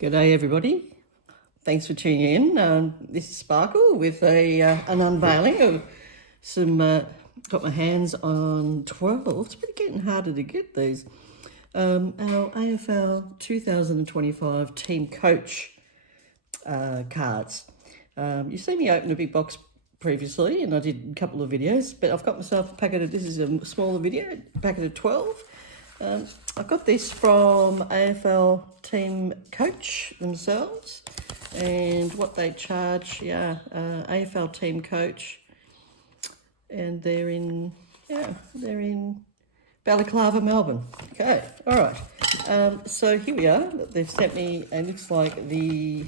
Good day, everybody. Thanks for tuning in. This is Sparkle with an unveiling of some. Got my hands on 12. It's pretty getting harder to get these. Our AFL 2025 Team Coach cards. You've seen me open a big box previously, and I did a couple of videos, but I've got myself a packet of. This is a smaller video, packet of 12. I got this from AFL Team Coach themselves, and what they charge, AFL Team Coach, and they're in Balaclava, Melbourne. Okay, all right. So here we are. They've sent me, and it looks like the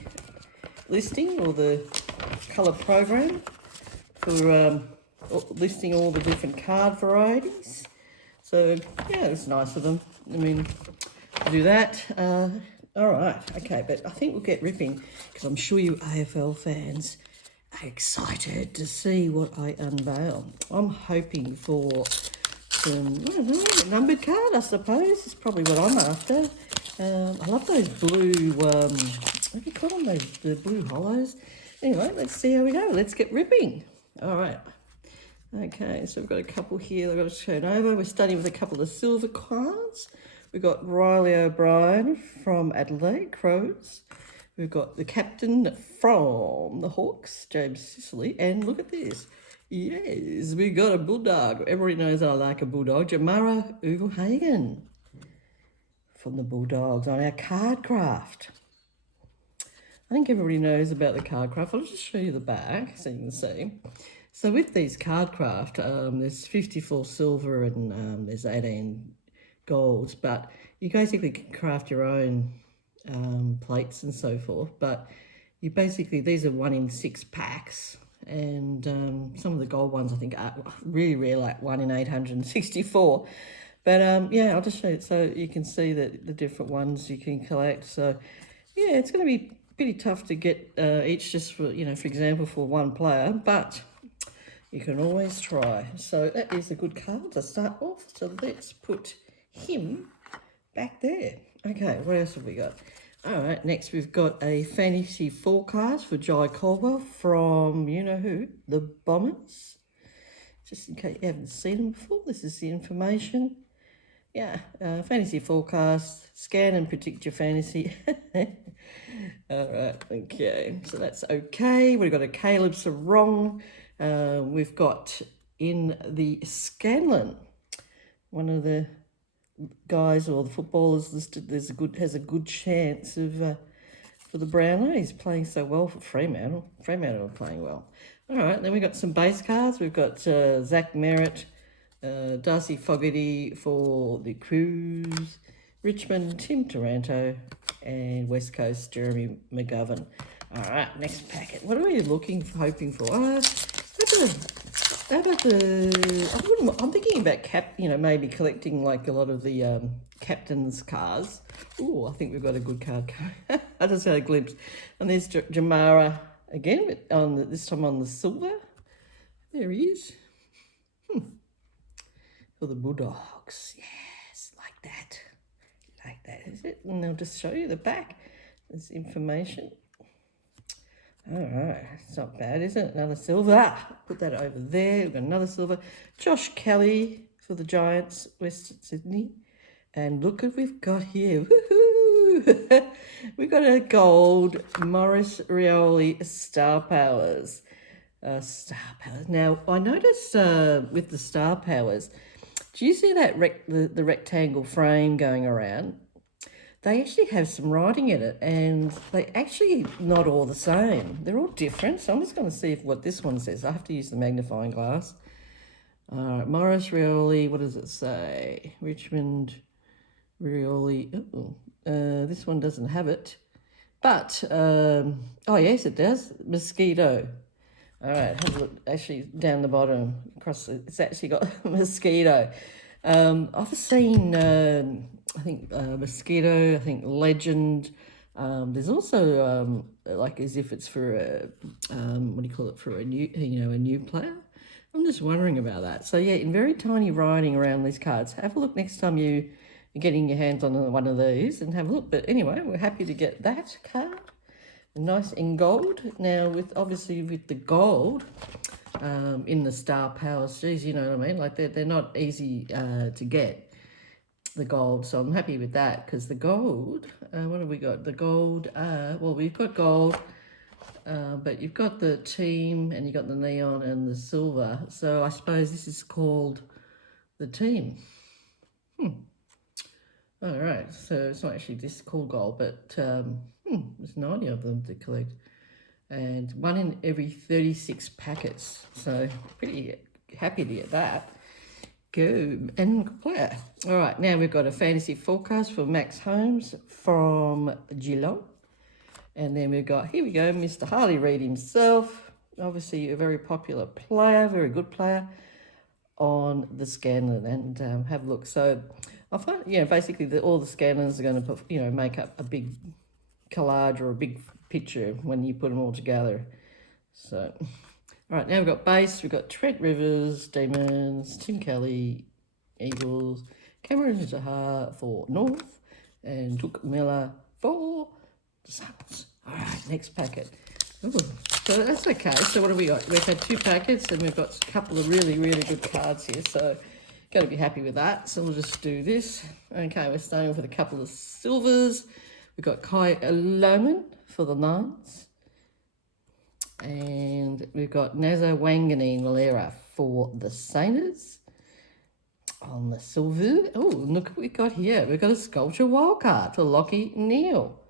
listing or the colour program for listing all the different card varieties. So, yeah, it's nice of them. I mean, to do that. All right, okay, but I think we'll get ripping because I'm sure you AFL fans are excited to see what I unveil. I'm hoping for some, I don't know, a numbered card, I suppose, is probably what I'm after. I love those blue, what do you call them, the blue holos? Anyway, let's see how we go. Let's get ripping. All right. Okay, so we've got a couple here that I've got to turn over. We're starting with a couple of silver cards. We've got Riley O'Brien from Adelaide Crows. We've got the captain from the Hawks, James Sicily. And look at this. Yes, we got a bulldog. Everybody knows I like a bulldog. Jamara Ugelhagen from the Bulldogs on our card craft. I think everybody knows about the card craft. I'll just show you the back so you can see. So with these card craft, there's 54 silver and there's 18 golds, but you basically can craft your own plates and so forth. But you basically, these are 1 in 6 packs, and some of the gold ones I think are really rare, like 1 in 864. But yeah, I'll just show you so you can see that the different ones you can collect. So yeah, it's going to be pretty tough to get each just for, for example, for one player, but you can always try. So that is a good card to start off. So let's put him back there. Okay, what else have we got? All right, next we've got a fantasy forecast for Jai Caldwell from, you-know-who, the Bombers. Just in case you haven't seen them before, this is the information. Yeah, fantasy forecast, scan and predict your fantasy. All right, okay, so that's okay. We've got a Caleb Sarong. We've got in the Scanlon, one of the guys or the footballers listed has a good chance of for the Brownlow. He's playing so well for Fremantle. Fremantle are playing well. All right, then we've got some base cards. We've got Zach Merritt, Darcy Fogarty for the Cruise, Richmond, Tim Taranto, and West Coast, Jeremy McGovern. All right, next packet. What are we hoping for? How about I'm thinking about maybe collecting like a lot of the captain's cards. Oh, I think we've got a good card. I just had a glimpse. And there's Jamara again, this time on the silver. There he is. For the Bulldogs. Yes, like that. Like that, is it? And I'll just show you the back. There's information. All right, it's not bad, is it? Another silver. Put that over there. We've got another silver. Josh Kelly for the Giants, West Sydney. And look what we've got here. Woohoo! We've got a gold Morris Rioli Star Powers. Star Powers. Now, I noticed with the Star Powers, do you see that the rectangle frame going around? They actually have some writing in it, and they actually not all the same. They're all different. So I'm just going to see what this one says. I have to use the magnifying glass. All right, Morris Rioli, what does it say? Richmond Rioli. This one doesn't have it. But, oh yes, it does. Mosquito. All right, have a look. Actually, down the bottom, it's actually got mosquito. I've seen, I think, Mosquito, I think Legend. There's also, like as if it's for a, what do you call it, for a new, a new player. I'm just wondering about that. So yeah, in very tiny writing around these cards. Have a look next time you getting your hands on one of these and have a look. But anyway, we're happy to get that card. Nice in gold. Now, obviously with the gold in the star powers, geez, you know what I mean? Like they're not easy to get, the gold. So I'm happy with that, because the gold, what have we got? The gold, well, we've got gold, but you've got the team and you've got the neon and the silver. So I suppose this is called the team. All right, so it's not actually this called gold, but there's 90 of them to collect. And 1 in every 36 packets. So pretty happy to get that. Go and player. All right, now we've got a fantasy forecast for Max Holmes from Geelong. And then we've got, here we go, Mr. Harley Reid himself. Obviously a very popular player, very good player on the Scanlan. And have a look. So I find, basically all the Scanlans are going to, make up a big collage or a big picture when you put them all together. So, all right, now we've got base. We've got Trent Rivers, Demons, Tim Kelly, Eagles, Cameron Zahar for North, and Took Miller for the Suns. All right, next packet. Ooh, so that's okay. So what have we got? We've had 2 packets and we've got a couple of really, really good cards here. So got to be happy with that. So we'll just do this. Okay, we're starting off with a couple of silvers. We've got Kai Loman for the Nines. And we've got Nazo Wanganeen Valera for the Saints. On the silver. Oh, look what we got here. We've got a sculpture wildcard for Lockie Neal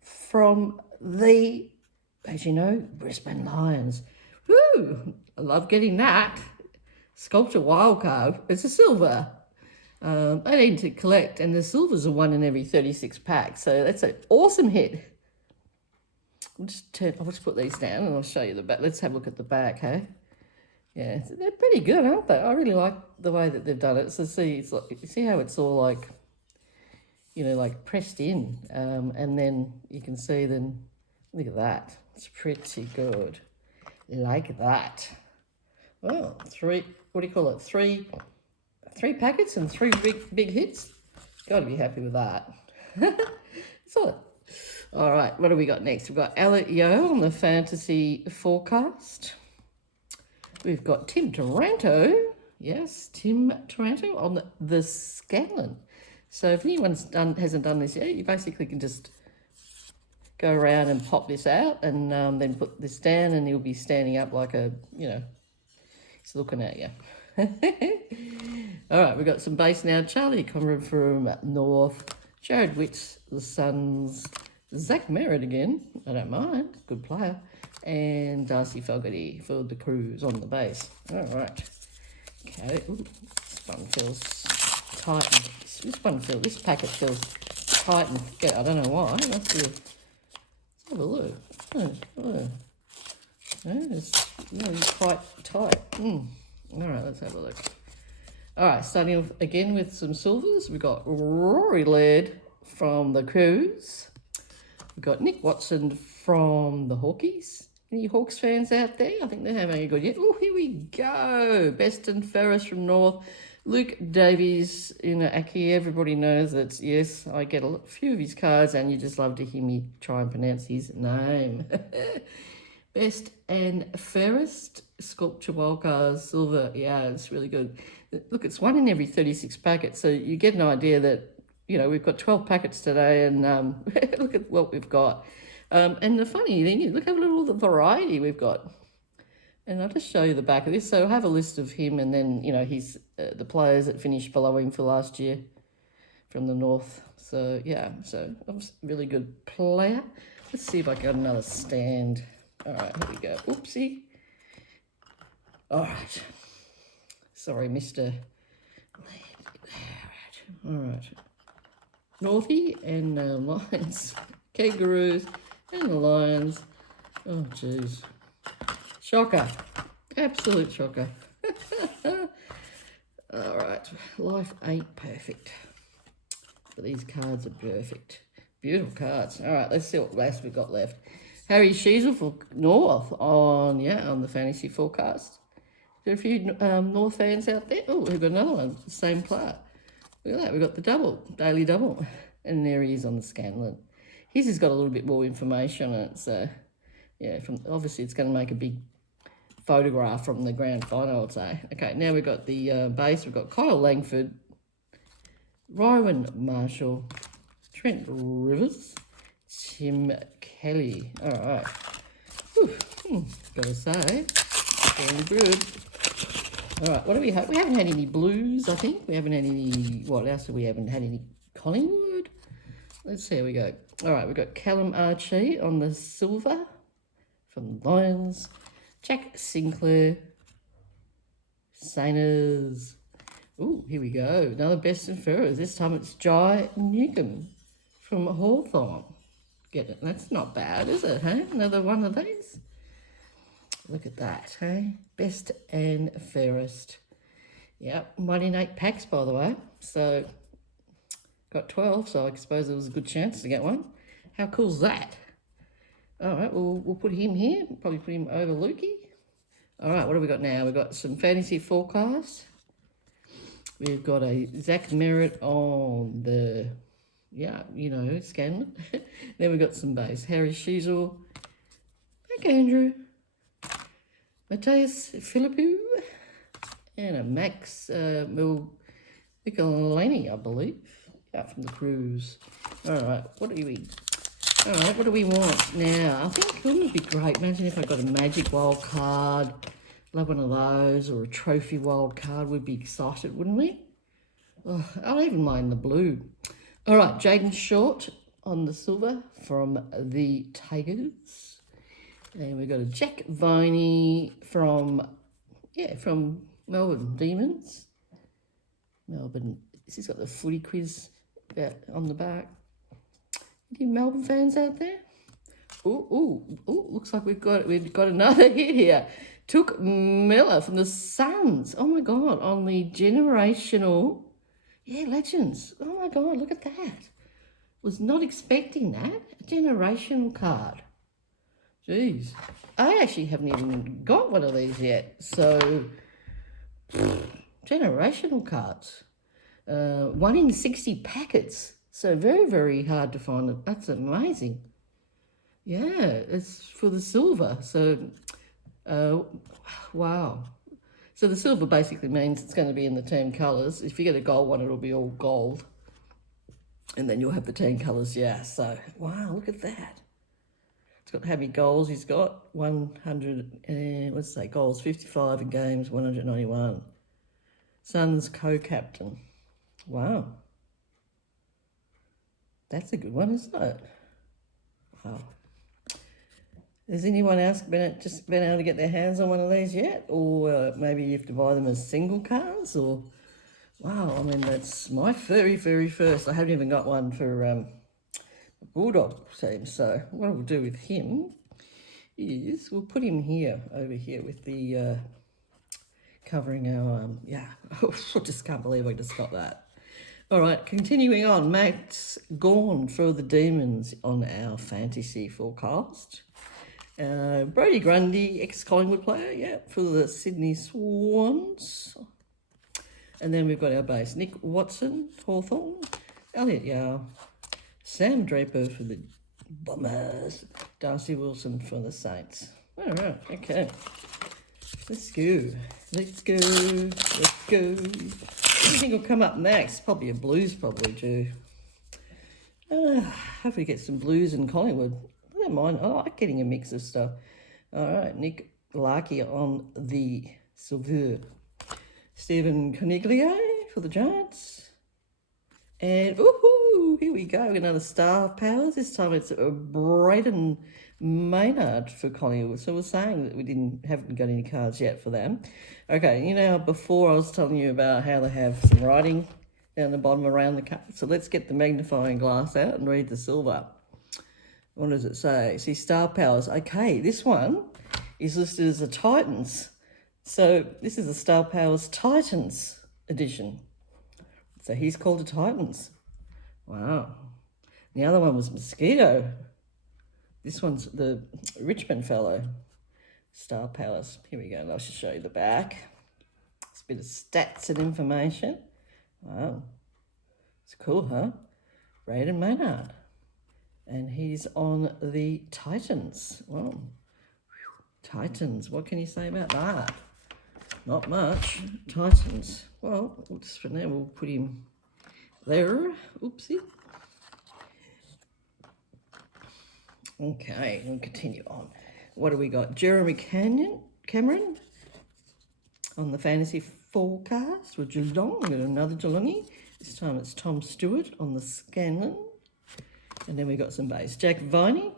from the, as you know, Brisbane Lions. Woo! I love getting that. Sculpture wildcard. It's a silver. 18 to collect, and the silvers are 1 in every 36 packs. So that's an awesome hit. I'll just put these down and I'll show you the back. Let's have a look at the back, hey? Yeah, they're pretty good, aren't they? I really like the way that they've done it. So see how it's all like, like pressed in. And then you can see then, look at that. It's pretty good. Like that. Well, 3, what do you call it? 3 packets and 3 big hits. Got to be happy with that. So, all right, what do we got next? We've got Elliot Yeo on the fantasy forecast. We've got Tim Taranto. Yes, Tim Taranto on the Scanlan. So if anyone hasn't done this yet, you basically can just go around and pop this out and then put this down, and he'll be standing up like a, he's looking at you. All right, we've got some base now. Charlie Conrad from North, Jared Witts, the Suns, Zach Merritt again, I don't mind, good player, and Darcy Fogarty for the Cruise on the base. All right, okay. Ooh, this one feels tight. This packet feels tight and good. I don't know why. Let's have a look. It's really quite tight. All right, let's have a look. All right, starting off again with some silvers. We've got Rory Laird from the Cruise. We've got Nick Watson from the Hawkies. Any Hawks fans out there? I think they're having a good year. Oh, here we go. Beston Ferris from North. Luke Davies, Aki. Everybody knows that, yes, I get a few of his cards and you just love to hear me try and pronounce his name. Best and fairest sculpture wildcards, silver. Yeah, it's really good. Look, it's 1 in every 36 packets, so you get an idea that, we've got 12 packets today, and look at what we've got. And the funny thing, look how little the variety we've got. And I'll just show you the back of this. So I have a list of him, and then, he's the players that finished below him for last year from the North. So, yeah, so I'm a really good player. Let's see if I got another stand. All right, here we go. Oopsie. All right. Sorry, Mr. All right. Northie and Lions. Kangaroos and the Lions. Oh, jeez. Shocker. Absolute shocker. All right. Life ain't perfect. But these cards are perfect. Beautiful cards. All right, let's see what else we've got left. Harry Sheasel for North on the fantasy forecast. There are a few North fans out there. Oh, we've got another one, the same player. Look at that, we've got the double, daily double. And there he is on the scanlan. His has got a little bit more information on it, so yeah, obviously it's going to make a big photograph from the grand final, I'd say. Okay, now we've got the base. We've got Kyle Langford, Rywan Marshall, Trent Rivers, Tim Kelly. All right. Gotta say, very good. All right, what do we have? We haven't had any blues, I think. We haven't had any, what else have we haven't had any? Collingwood. Let's see how we go. All right, we've got Callum Archie on the silver from the Lions. Jack Sinclair. Sainers. Ooh, here we go. Another best and fairest. This time it's Jai Newcomb from Hawthorn. Get it? That's not bad, is it, hey? Another one of these. Look at that, hey? Best and fairest. Yep, 1 in 8 packs, by the way. So, got 12, so I suppose there was a good chance to get one. How cool's that? All right, we'll put him here. Probably put him over Lukey. All right, what have we got now? We've got some fantasy forecasts. We've got a Zach Merritt on the, Scanlan. Then we've got some base. Harry Sheasel, Mac Andrew, Matthias Philippou, and a Max Michelini, I believe, out from the Cruise. All right, what do we want now? I think it would be great. Imagine if I got a Magic wild card. Love one of those, or a Trophy wild card. We'd be excited, wouldn't we? Oh, I don't even mind the blue. All right, Jaden Short on the silver from the Tigers. And we've got a Jack Viney from Melbourne Demons. This has got the footy quiz on the back. Any Melbourne fans out there? Ooh, looks like we've got another hit here. Took Miller from the Suns. Oh my God, on the generational, legends. Oh my God, look at that. Was not expecting that. A generational card. Jeez. I actually haven't even got one of these yet. So, generational cards. 1 in 60 packets. So very, very hard to find it. That's amazing. Yeah, it's for the silver. So, wow. So the silver basically means it's going to be in the team colours. If you get a gold one, it'll be all gold. And then you'll have the team colours, yeah. So, wow, look at that. It's got how many goals he's got. 100, goals, 55 in games, 191. Suns co-captain. Wow. That's a good one, isn't it? Wow. Has anyone else been able to get their hands on one of these yet? Or maybe you have to buy them as single cards? Or, wow, I mean, that's my very, very first. I haven't even got one for the Bulldog team. So what we'll do with him is we'll put him over here with the covering our, I just can't believe I just got that. All right, continuing on, Matt's gone for the Demons on our fantasy forecast. Brody Grundy, ex-Collingwood player, for the Sydney Swans. And then we've got our base, Nick Watson, Hawthorn, Elliot Yao, Sam Draper for the Bombers, Darcy Wilson for the Saints. All right, okay. Let's go. What do you think will come up next? Probably a blues, too. Hopefully get some blues in Collingwood. I don't mind. I like getting a mix of stuff. All right, Nick Larkey on the silver. Stephen Coniglier for the Giants. And, here we go. Another Star Powers. This time it's Braden Maynard for Collingwood. So we're saying that we haven't got any cards yet for them. Okay, before I was telling you about how they have some writing down the bottom around the card. So let's get the magnifying glass out and read the silver. What does it say? See, Star Powers. Okay, this one is listed as a Titans. So this is a Star Powers Titans edition. So he's called a Titans. Wow. The other one was Mosquito. This one's the Richmond fellow. Star Powers. Here we go. I'll just show you the back. It's a bit of stats and information. Wow. It's cool, huh? Braden Maynard. And he's on the Titans. Well, Titans. What can you say about that? Not much. Titans. Well, just for now, we'll put him there. Oopsie. Okay, we'll continue on. What do we got? Jeremy Cameron on the fantasy forecast with Geelong. We've got another Geelongie. This time it's Tom Stewart on the Scanlon. And then we got some base. Jack Viney.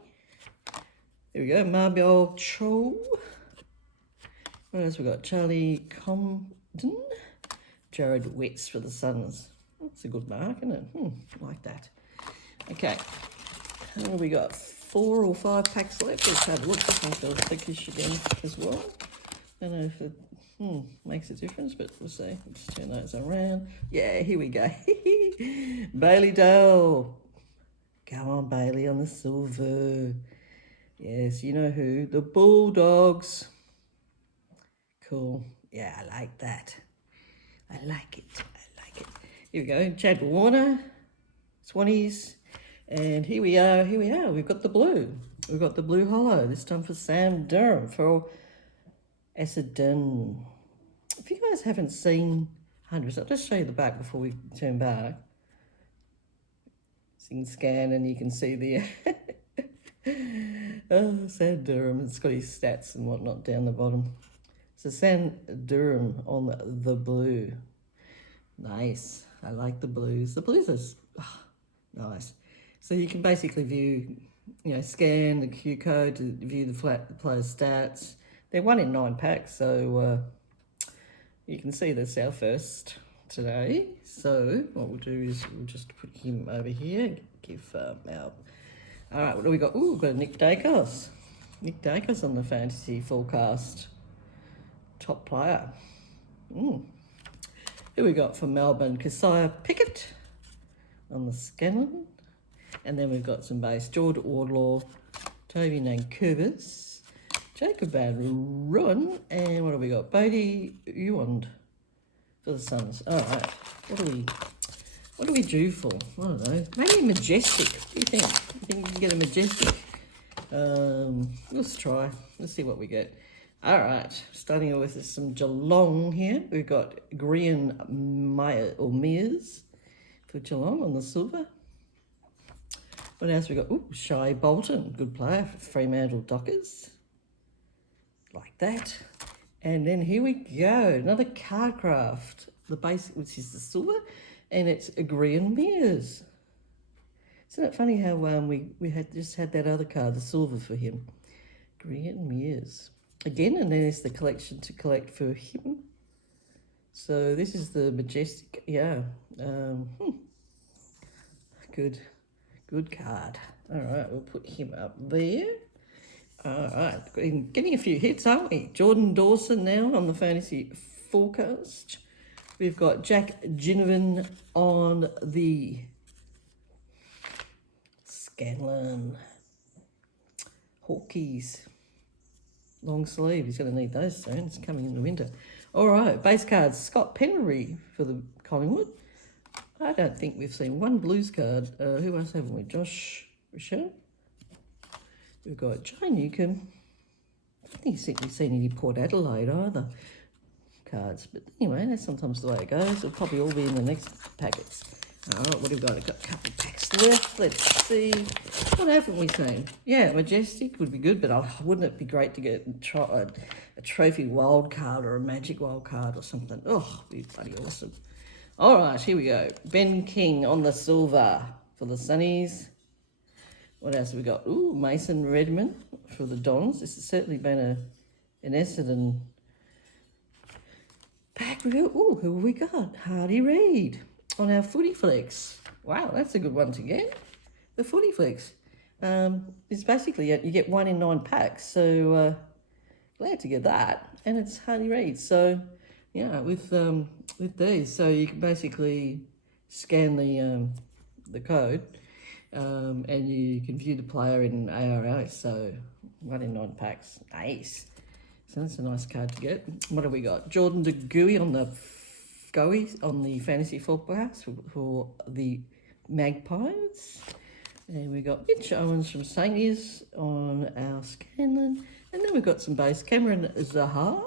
There we go. Marbell Cho. What else we got? Charlie Comden. Jared Wetts for the Suns. That's a good mark, isn't it? Like that. Okay. What have we got? 4 or 5 packs left. Let's have a look. This one's got a thickish again as well. Don't know if it makes a difference, but we'll see. Just turn those around. Yeah, here we go. Bailey Dale. Go on, Bailey, on the silver. Yes, you know who. The Bulldogs. Cool. Yeah, I like that. I like it. Here we go. Chad Warner. Swannies. And here we are. We've got the blue. We've got the blue holo. This time for Sam Durham for Essendon. If you guys haven't seen 100%, I'll just show you the back before we turn back. So you can scan and you can see the oh, Sam Durham. It's got his stats and whatnot down the bottom. So Sam Durham on the blue. Nice. I like the blues. The blues are nice. So you can basically view, scan the Q code to view the player's stats. They're 1 in 9 packs, so you can see the South first today. So what we'll do is we'll just put him over here, give out. All right, what do we got? Ooh, we've got Nick Dacos. Nick Dacos on the fantasy forecast. Top player. Who we got for Melbourne? Keziah Pickett on the Scanlon. And then we've got some base. George Wardlaw, Toby Nankervis, Jacob Van Run, and what have we got? Bodie Ewand for the Suns. All right. What are we due for? I don't know. Maybe a majestic. What do you think? You think you can get a majestic? Let's try. Let's see what we get. All right. Starting with some Geelong here. We've got Grian Mears for Geelong on the silver. What else we got? Ooh, Shy Bolton, good player for Fremantle Dockers. Like that. And then here we go, another card craft, the basic, which is the silver, and it's a Grian Mears. Isn't it funny how we had that other card, the silver for him? Grian Mears. Again, and then there's the collection to collect for him. So this is the majestic, yeah. Good card. All right, we'll put him up there. All right, getting a few hits, aren't we? Jordan Dawson now on the fantasy forecast. We've got Jack Ginnivan on the Scanlon. Hawkeys. Long sleeve. He's going to need those soon. It's coming in the winter. All right, base cards. Scott Pennery for the Collingwood. I don't think we've seen one Blues card. Who else haven't we? Josh Rochelle. We've got Jay Newcomb. I don't think we've seen any Port Adelaide either cards. But anyway, that's sometimes the way it goes. It'll probably all be in the next packets. All right, what have we got? I've got a couple of packs left. Let's see. What haven't we seen? Yeah, Majestic would be good, but wouldn't it be great to get a trophy wild card or a magic wild card or something? Oh, it'd be bloody awesome. All right, here we go. Ben King on the silver for the Sunnies. What else have we got? Ooh, Mason Redman for the Dons. This has certainly been an Essendon pack. Ooh, who have we got? Hardy Reid on our Footy Flex. Wow, that's a good one to get. The Footy Flex. It's basically, you get 1 in 9 packs. So glad to get that. And it's Hardy Reid. So yeah, with these, so you can basically scan the code, and you can view the player in ARL. So 1 in 9 packs, nice. So that's a nice card to get. What have we got? Jordan De Gooey on the Goey on the fantasy forecast for the Magpies. And we got Mitch Owens from St. Is on our Scanlan. And then we've got some base. Cameron Zahar.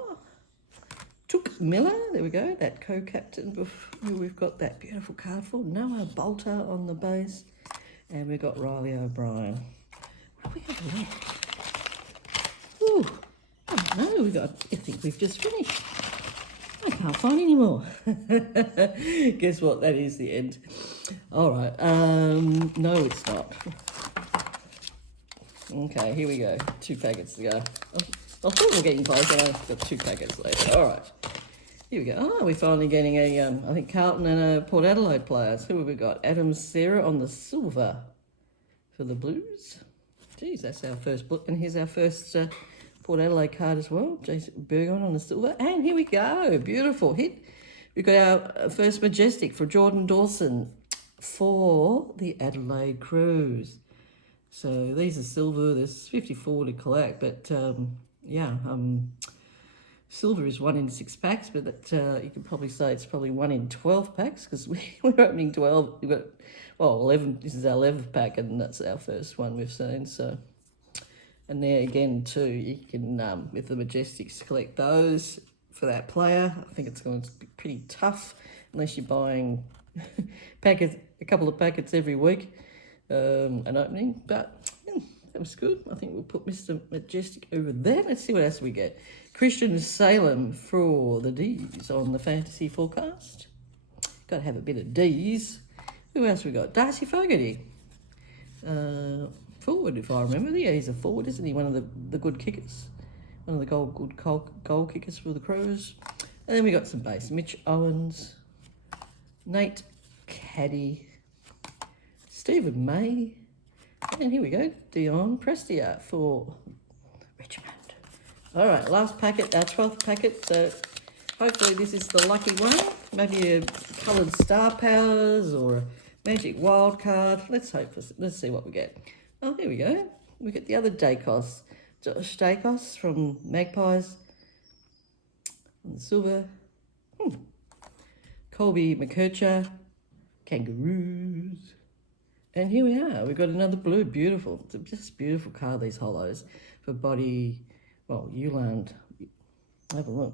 Took Miller, there we go, that co-captain who we've got that beautiful card for. Noah Bolter on the base. And we've got Riley O'Brien. What have we got left? Ooh, I don't know, I think we've just finished. I can't find any more. Guess what, that is the end. All right, no it's not. Okay, here we go, 2 packets to go. I thought we were getting close, and I've got 2 packets left. All right, here we go. Oh, we're finally getting a, I think Carlton and a Port Adelaide players. Who have we got? Adam Sarah on the silver for the Blues. Geez, that's our first, and here's our first Port Adelaide card as well. Jason Burgon on the silver. And here we go, beautiful hit. We've got our first majestic for Jordan Dawson for the Adelaide Crows. So these are silver, there's 54 to collect, but silver is 1 in 6 packs, but that you could probably say it's probably 1 in 12 packs because we're opening 12. We've got, well, 11. This is our 11th pack, and that's our first one we've seen. So, and there again too, you can with the majestics collect those for that player. I think it's going to be pretty tough unless you're buying a couple of packets every week, an opening, but. That was good. I think we'll put Mr. Majestic over there. Let's see what else we get. Christian Salem for the D's on the fantasy forecast. Got to have a bit of D's. Who else we got? Darcy Fogarty. Forward, if I remember. Yeah, he's a forward, isn't he? One of the good kickers. One of the goal kickers for the Crows. And then we got some base. Mitch Owens. Nate Caddy. Stephen May. And here we go, Dion Prestia for Richmond. All right, last packet, our 12th packet. So hopefully this is the lucky one. Maybe a coloured star powers or a magic wild card. Let's see what we get. Oh, here we go. We get the other Dacos. Josh Dacos from Magpies on the silver. Colby McKercher, Kangaroos. And here we are. We've got another blue. Beautiful. It's just beautiful card, these holos. For body, well, Uland. Have a look.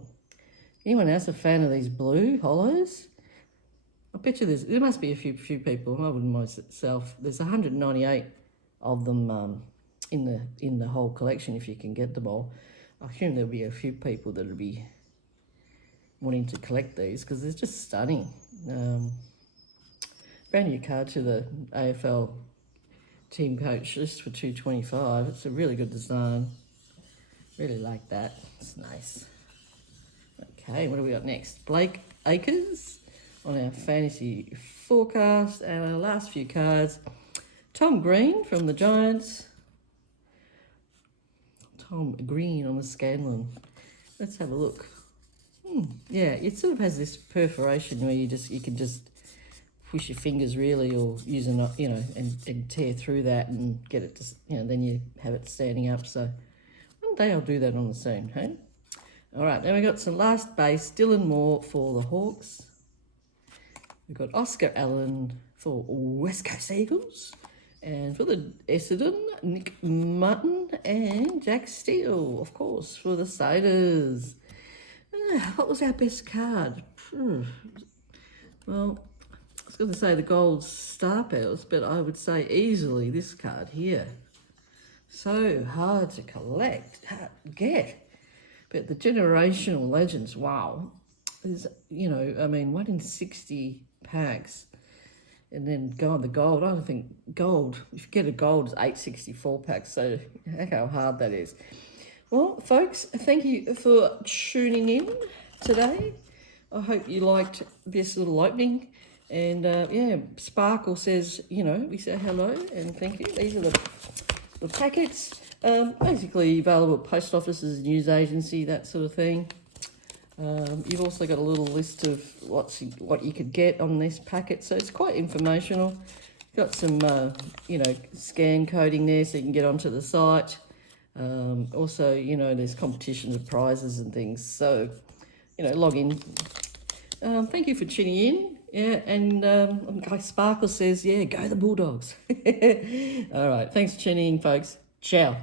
Anyone else a fan of these blue holos? I bet you there must be a few people. I wouldn't myself. There's 198 of them in the whole collection if you can get them all. I assume there'll be a few people that'll be wanting to collect these because they're just stunning. Brand new card to the AFL Team Coach list for $2.25. It's a really good design. Really like that. It's nice. Okay, what do we got next? Blake Acres on our fantasy forecast. Our last few cards. Tom Green from the Giants. Tom Green on the Scanlan. Let's have a look. Yeah, it sort of has this perforation where you can just push your fingers really, or use a and tear through that and get it to, then you have it standing up. So one day I'll do that on the soon, hey? All right, then we got some last base, Dylan Moore for the Hawks. We've got Oscar Allen for West Coast Eagles. And for the Essendon, Nick Mutton and Jack Steele, of course, for the Satyrs. What was our best card? Well, I was going to say the gold star powers, but I would say easily this card here. So hard to collect, hard to get. But the generational legends, wow. There's, 1 in 60 packs. And then go on the gold. I don't think gold, if you get a gold, it's 864 packs. So heck how hard that is. Well, folks, thank you for tuning in today. I hope you liked this little opening. And Sparkle says, we say hello and thank you. These are the packets. Basically available at post offices, news agency, that sort of thing. You've also got a little list of what you could get on this packet, so it's quite informational. Got some, scan coding there so you can get onto the site. Also, there's competitions of prizes and things, so, log in. Thank you for tuning in. Yeah, and Guy Sparkle says, yeah, go the Bulldogs. All right, thanks for tuning in, folks. Ciao.